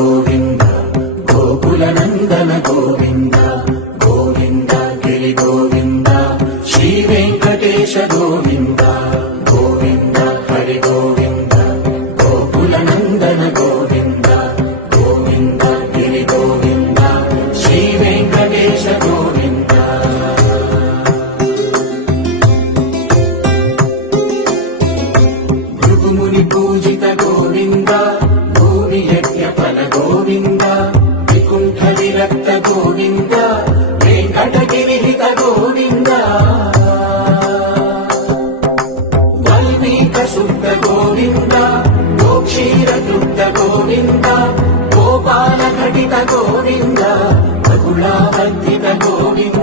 గోవింద గోకుల నందన గోవింద గోవింద గిరి గోవింద శ్రీ వెంకటేశ గోవింద గోవింద హరి గోవింద గోకుల నందన గోవింద గోవింద గిరి గోవింద శ్రీ వెంకటేశ గోవింద భృగుముని పూజిత గోవింద భూమి యజ్ఞ ఫల గోవింద వికుంఠ విరక్త గోవింద వెంకటగిరిహిత గోవింద వల్మీక శుద్ధ గోవింద గోక్షీర తృప్త గోవింద గోపాల ఘటిత గోవింద బహుళావర్ధిత గోవింద